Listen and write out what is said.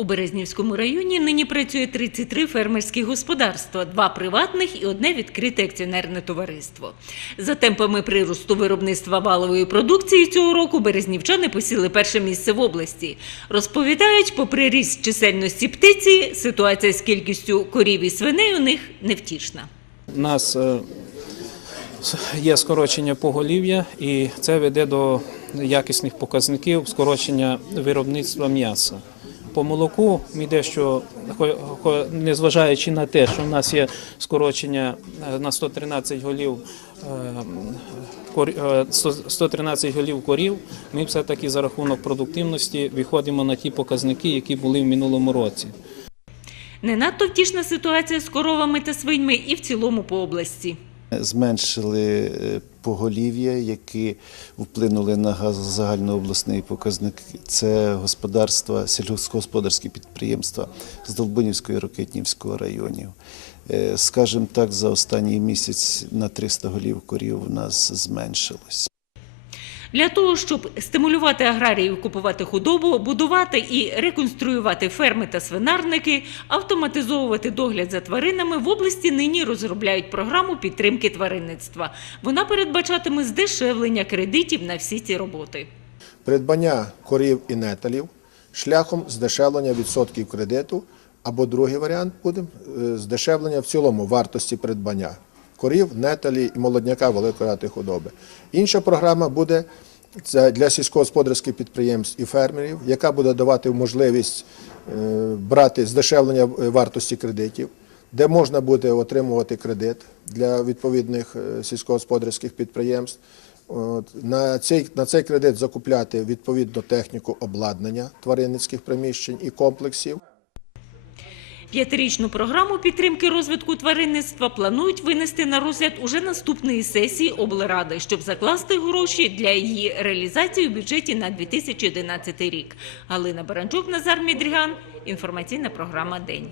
У Березнівському районі нині працює 33 фермерські господарства, два приватних і одне відкрите акціонерне товариство. За темпами приросту виробництва валової продукції цього року березнівчани посіли перше місце в області. Розповідають, попри ріст чисельності птиці, ситуація з кількістю корів і свиней у них невтішна. У нас е, є скорочення поголів'я, і це веде до якісних показників скорочення виробництва м'яса. По молоку йде, що хо- хо- незважаючи на те, що в нас є скорочення е, на 113 голів е, кор- е, 100 113 голів корів, ми все-таки за рахунок продуктивності виходимо на ті показники, які були в минулому році. Не надто втішна ситуація з коровами та свиньми і в цілому по області. Зменшили е, поголів'я, які вплинули на загальнообласний показник. Це господарства, сільськогосподарські підприємства з Долбунівського і Рокетнівського районів. Е, Скажімо так, за останній місяць на 300 голів корів у нас зменшилось. Для того, щоб стимулювати аграріїв купувати худобу, будувати і реконструювати ферми та свинарники, автоматизовувати догляд за тваринами, в області нині розробляють програму підтримки тваринництва. Вона передбачатиме здешевлення кредитів на всі ці роботи. придбання корів і неталів шляхом здешевлення відсотків кредиту, або другий варіант буде е, здешевлення в цілому вартості придбання корів, неталі і молодняка великої худоби. Інша програма буде це для сільськогосподарських підприємств і фермерів, яка буде давати можливість е, брати здешевлення е, вартості кредитів, де можна буде отримувати кредит для відповідних е, сільськогосподарських підприємств. На, цей, на цей кредит закупляти відповідну техніку обладнання тваринницьких приміщень і комплексів. П'ятирічну програму підтримки розвитку тваринництва планують винести на розгляд уже наступної сесії облради, щоб закласти гроші для її реалізації у бюджеті на 2011 рік. Галина Баранчук, Назар Мідріган. Інформаційна програма День.